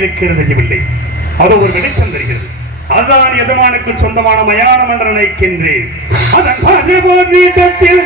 இருக்கிறது இல்லை அது ஒரு வெளிச்சம் தருகிறது. அதுதான் எஜமானுக்கு சொந்தமான மயானம் என்று நினைக்கின்றேன். அதன் பாஜபோர் நீட்டத்தில்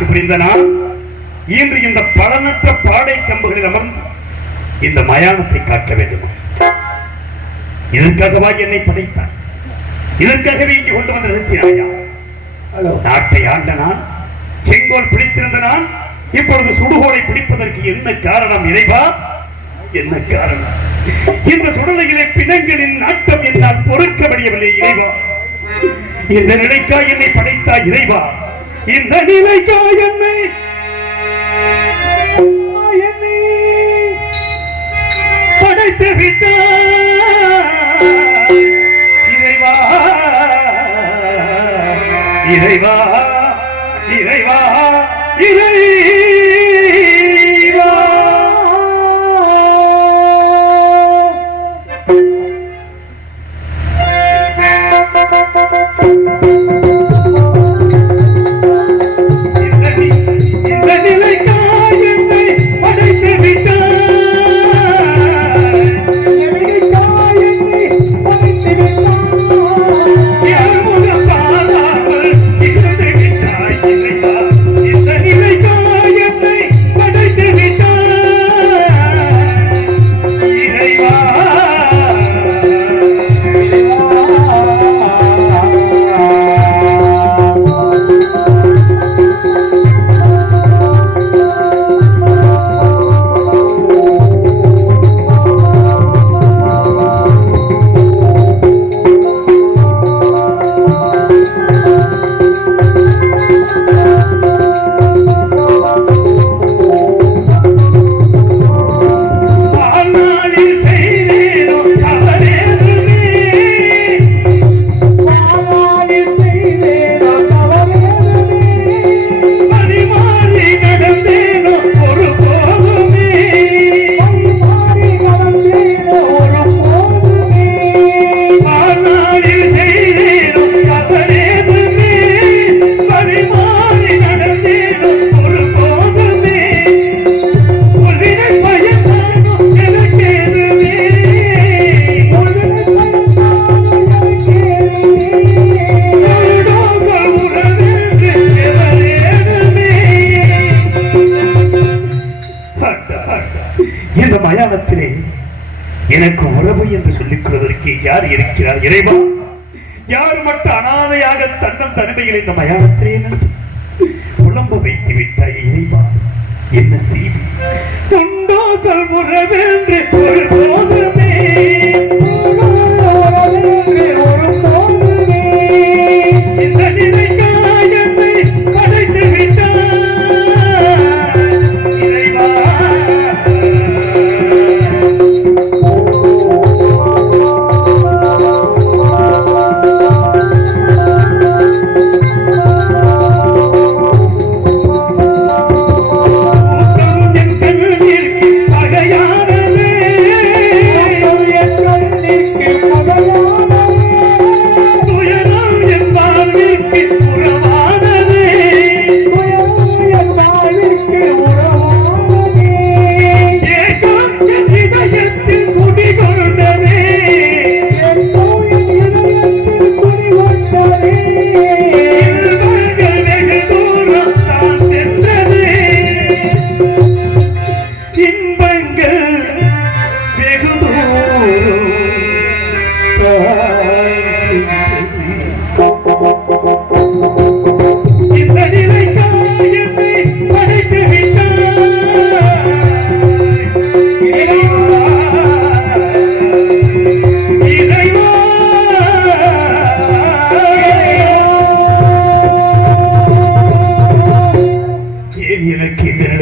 ஆட்சி புரிந்த நான் இன்று இந்த பலனற்ற பாடை கம்புகளில் அமர்ந்து இந்த மயானத்தை காக்க வேண்டுமா. இதற்காகவா என்னை படைத்தான் இதற்காகவே இங்கே கொண்டு வந்து ஹலோ. நாட்டை ஆண்ட நான் செங்கோல் பிடித்திருந்த நான் இப்பொழுது சுடுகோலை பிடிப்பதற்கு என்ன காரணம் இறைவா? என்ன காரணம்? இந்த சுடலையிலே பிணங்களின் நாட்டம் என்னால் பொறுக்க முடியவில்லை இறைவா. இந்த நிலைக்கா என்னை படைத்தாய் இறைவா. இந்த நிலைக்கா என்னை? படைத்து விட்டாய் இறைவா இறைவா இறைவா இறைவா. இந்த இறைவா யார் மட்டும் அனாதையாக தன்னம் தனிமையில் இந்த மயானத்திலே புலம்பு வைத்து விட்டாய் இறைவா? என்ன செய்தி? உண்டோ சொல் உறவென்று ஒரு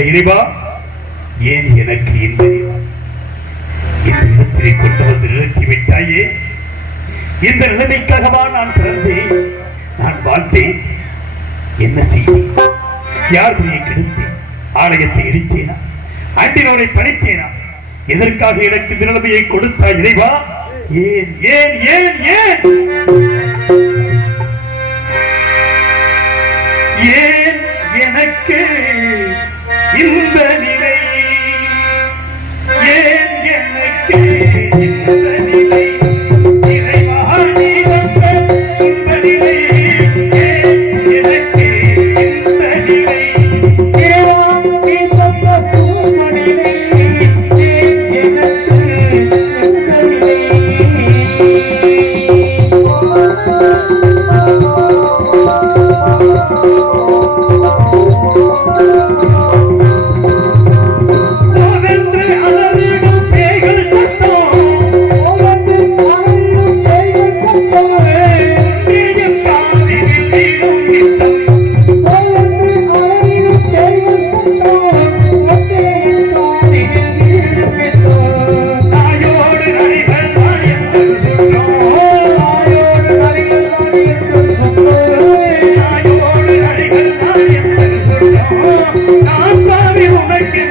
இறைவா ஏன் எனக்கு இந்த இடத்திலே கொண்டு வந்து நிறுத்திவிட்டாயே இந்த நிலைமைக்காகவா நான் பிறந்தேன்? நான் வாழ்ந்தேன். என்ன செய்தி? யார் பிரியை கெடுத்தேன் ஆலயத்தை இடித்தேனா? ஆண்டினோரை படைத்தேனா? எதற்காக எனக்கு இந்த நிலைமையை கொடுத்தாய் இறைவா? ஏன் ஏன் ஏன் ஏன்? ஏன் எனக்கு இந்த நிலை. ஏன் எனக்கு பாவி உனக்கு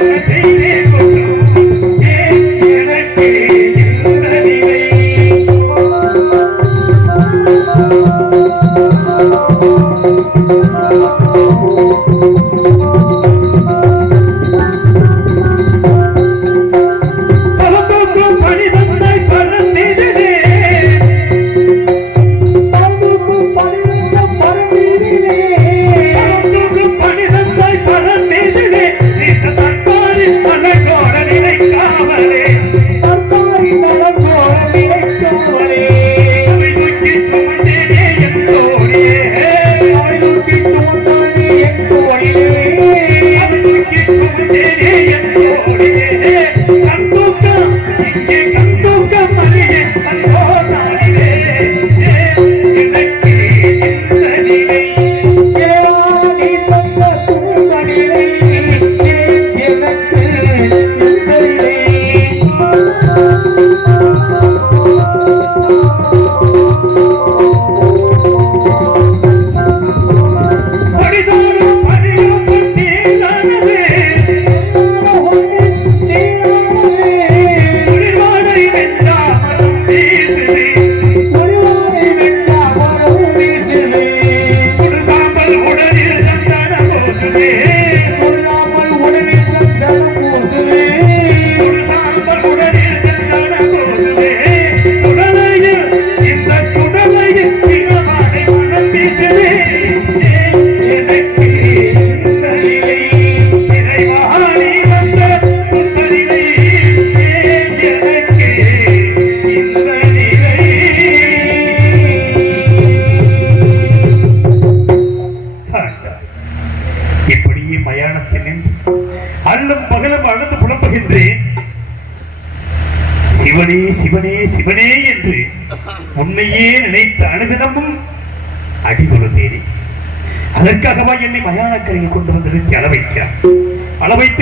மயானக்கரையை கொண்டு வந்து நிறுத்தி அள வைக்கிறார்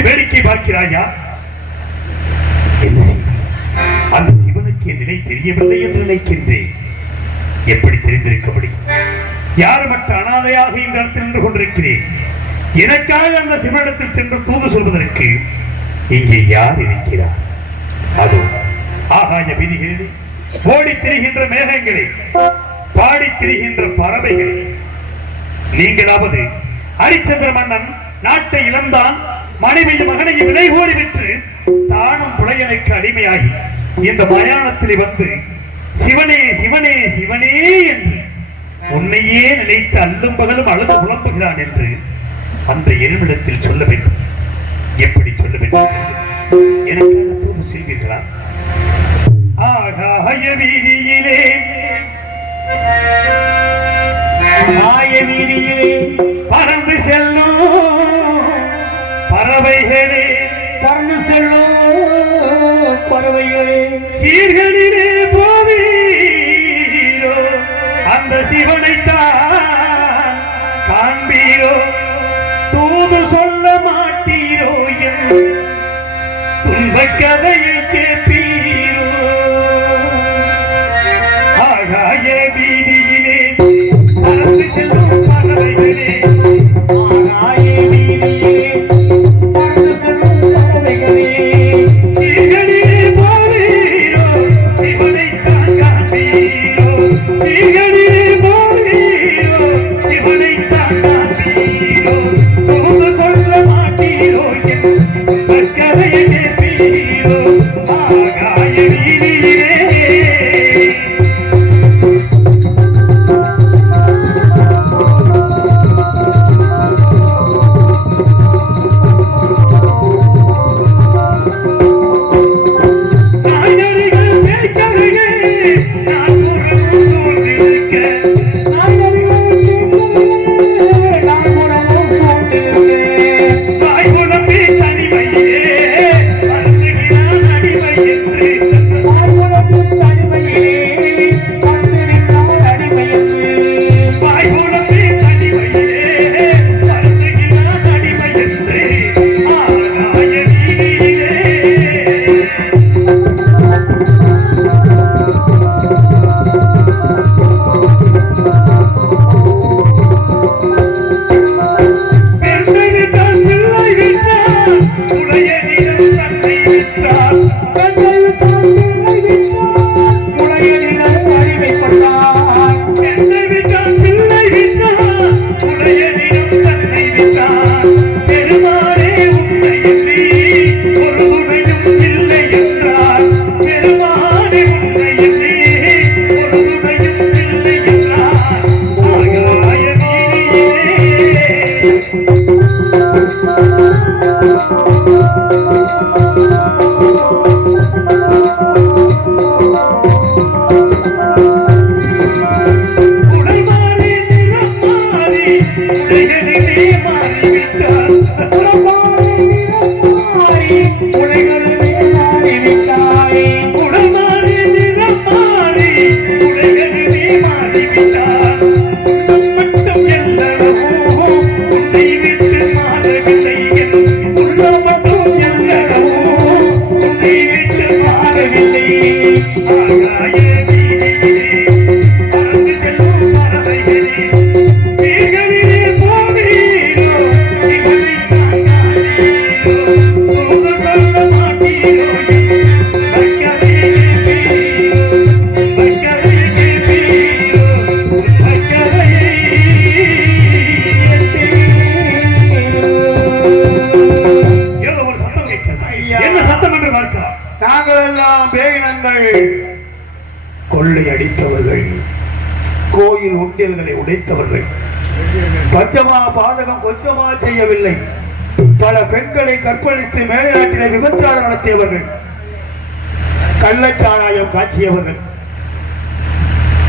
வேடிக்கை பார்க்கிறாயா? என்ன அந்த சிவனுக்கு என் நிலை தெரியவில்லை என்று நினைக்கின்றேன். எப்படி தெரிந்திருக்க முடியும் யாருமற்ற அனாதையாக இந்த இடத்தில் நின்று கொண்டிருக்கிறேன்? எனக்காக அந்த சிவனிடத்தில் சென்று தூது சொல்வதற்கு இங்கே யார் இருக்கிறார்? அதோ ஆகாய விதிகளில் ஓடி திரிகின்ற மேகங்களே பாடி திரிகின்ற பறவைகளே நீங்களாவது ஹரிச்சந்திர மன்னன் நாட்டை இழந்தான். மனைவியும் மகனையும் விலை கோரி விற்று தானும் புலையனுக்கு அடிமையாகி இந்த மயானத்தில் வந்து சிவனே சிவனே சிவனே என்று உன்னையே நினைத்து அல்லும் பகலும் அழுது புலம்புகிறான் என்று அந்த என்னிடத்தில் சொல்ல வேண்டும். எப்படி சொல்ல வேண்டும்? எனக்கு தூது செய்வீர்களா ஆகாய சீர்களிலே போவீரோ அந்த சிவனைத்தான் காண்பீரோ தூது சொல்ல மாட்டீரோ என் கதை உண்டியல்களை பஞ்சமா பாதகம் கொஞ்சமா செய்யவில்லை. பல பெண்களை கற்பழித்து மேலை நாட்டிலே விபச்சாரம் நடத்தியவர்கள். கள்ளச்சாராயம் காட்சியவர்கள்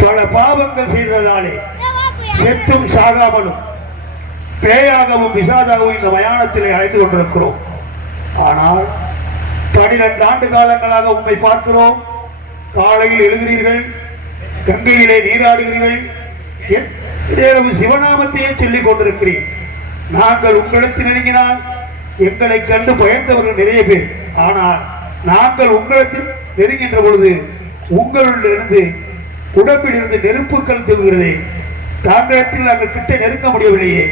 பல பாவங்கள் செய்ததாலே செத்தும் சாகாமலும் பேயாகவும் பிசாதாகவும் இந்த மயானத்திலே அழைத்து கொண்டிருக்கிறோம். ஆனால் பனிரெண்டு ஆண்டு காலங்களாக உண்மை பார்க்கிறோம். காலையில் எழுகிறீர்கள் கங்கையிலே நீராடுகிறீர்கள். என் சிவநாமத்தையே சொல்லிக் கொண்டிருக்கிறேன். நாங்கள் உங்களிடத்தில் நெருங்கினால் எங்களை கண்டு பயந்தவர்கள் நிறைய பேர். ஆனால் நாங்கள் உங்களிடத்தில் நெருங்கின்ற பொழுது உங்களிலிருந்து உடம்பில் இருந்து நெருப்புகள் தூங்குகிறதே. தாங்களிடத்தில் நாங்கள் கிட்ட நெருங்க முடியவில்லையே.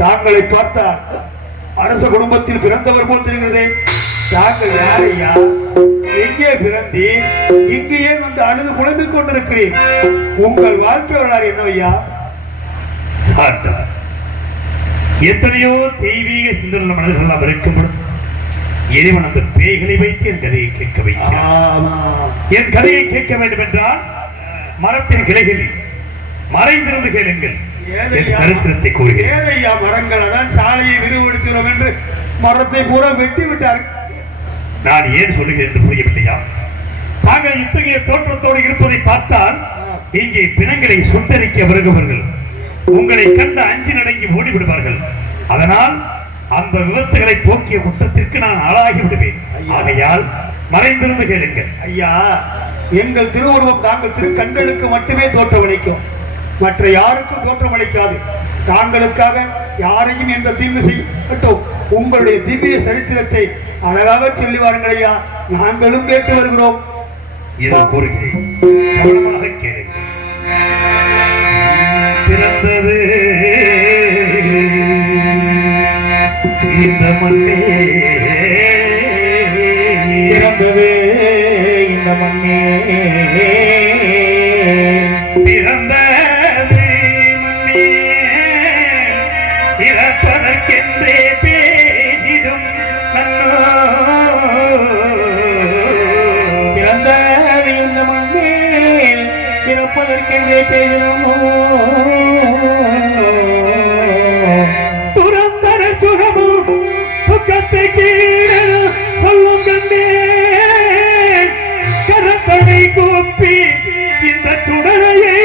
தாங்களை பார்த்தால் அரச குடும்பத்தில் பிறந்தவர் போல் தெரிகிறதே. தாங்கள் யாரையா? எங்கே பிறந்தி இங்கேயே வந்து அழுது புலம்பிக் கொண்டிருக்கிறேன் உங்கள் வாழ்க்கை வரலாறு என்னவையா? ஆண்டார். எத்தனையோ தெய்வீக சிந்தனை மனிதர்கள் எல்லாம் இருக்கும் பொழுது இறைவன் அந்த பேய்களை வைத்து என் கதையை கேட்க வைக்கிறார். என் கதையை கேட்க வேண்டும் என்றால் மரத்தின் கிளைகளில் மறைந்திருந்து கேளுங்கள். சரித்திரத்தை கூறுகிறேன். மரங்கள் அதான் சாலையை விரிவுபடுத்துகிறோம் என்று மரத்தை பூரா வெட்டி விட்டார் நான் ஏன் சொல்லுகிறேன் என்று புரியவில்லையா? தாங்கள் இத்தகைய தோற்றத்தோடு இருப்பதை பார்த்தால் இங்கே பிணங்களை சுட்டரிக்க வருகிறவர்கள் உங்களை கண்டு அஞ்சி நடங்கி ஓடிவிடுவார்கள் அதனால் அந்த விபத்துகளை போக்கிய குற்றத்திற்கு நான் ஆளாகி விடுவேன் ஆகையால் மறைந்திருந்து கேளுங்கள். ஐயா எங்கள் திருவுருவம் தாங்கள் திரு கண்களுக்கு மட்டுமே தோற்றமளிக்கும். மற்ற யாருக்கும் தோற்றமளிக்காது. தாங்களுக்காக யாரையும் எந்த தீங்கு செய்யட்டும். உங்களுடைய திவ்ய சரித்திரத்தை அழகாக சொல்லி வாருங்கள் ஐயா. நாங்களும் கேட்டு வருகிறோம். இதோ கூறுகிறேன். கேளுங்கள். இந்த மண்ணே. பிறந்தது இந்த மண்ணே. பிறந்தது மண்ணே. இறப்பதற்கென்றே பேசிடும் நன்னோ பிறந்தது இந்த மண்ணே. பிறப்பதற்கென்றே பேசினோம் கரத்தை கீழே சொல்லும் கண்டே கரத்தனை கூப்பி இந்த சுடலையை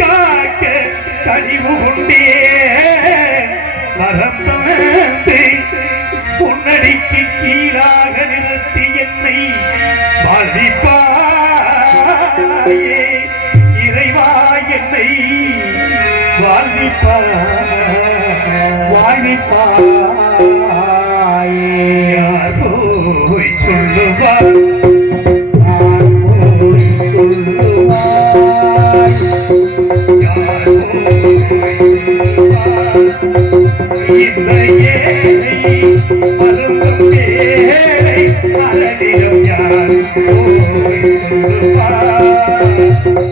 காக்க கழிவு உண்டே மரத்தை பொன்னடிக்கு கீழாக நிறுத்தி என்னை வாழ்விப்பாயே. இறைவா என்னை வாழ்விப்பா வாழ்விப்பா யார்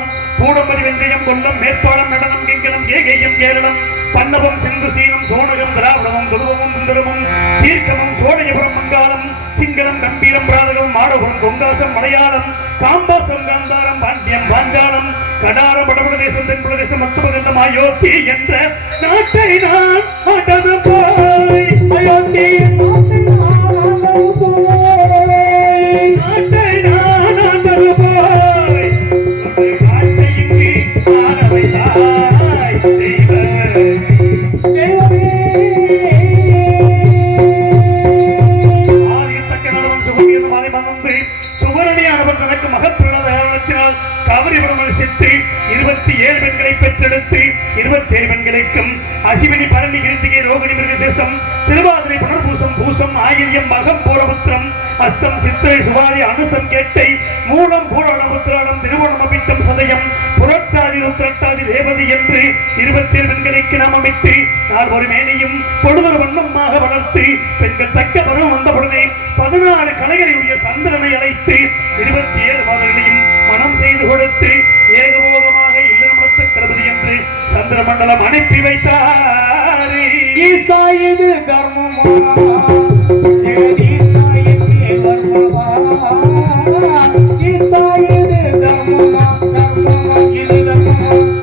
கோசரம் புராணவம் வெந்தயம் கொல்லம் மேற்பாடம் நடனம் கிங்கனம் ஏகேயம் கேரளம் பன்னவம் சிந்து சீனம் சோனகம் திராவிடமும் துருவமும் சுந்தரமும் தீர்க்கமும் சோழையபுரம் மங்காலம் சிங்களம் கம்பீரம் பிராதகம் மாடபுரம் கொங்காசம் மலையாளம் காம்பாசம் காந்தாரம் பாண்டியம் பாஞ்சாலம் கடாரம் வடபிரதேசம் தென்பிரதேசம் மத்துவகண்டம் அயோத்தி என்ற நாட்டை நான் போய் அயோத்தி. இருபத்தி ஏழு பெண்களை பெற்றெடுத்து இருபத்தி ஏழு பெண்களுக்கும் அசிவினி பரணி கிருத்திகை ரோகிணி மிருகசேஷம் திருவாதிரை புனர்பூசம் பூசம் ஆயிரியம் மகம் பூரபுத்திரம் அஸ்தம் சித்திரை சுவாரி அனுசம் கேட்டை மூலம் பூரணபுத்திராடம் திருவோணம் அபிட்டம் சதயம் புரட்டாதி ருத்ரட்டாதி ரேவதி என்று இருபத்தி ஏழு பெண்களுக்கு நாம் அமைத்து நான் ஒரு மேனையும் பொழுதொரு வண்ணமாக வளர்த்து பெண்கள் தக்க பருவம் வந்தவுடனே பதினாறு கலைஞரையுடைய சந்திரனை அழைத்து இருபத்தி ஏழு மாதங்களையும் மனம் செய்து கொடுத்து ஏகமோ நட்சத்திர மண்டலம் அனுப்பி வைத்தார். ஈசா இது கர்மமா ஈசா இது கர்மமா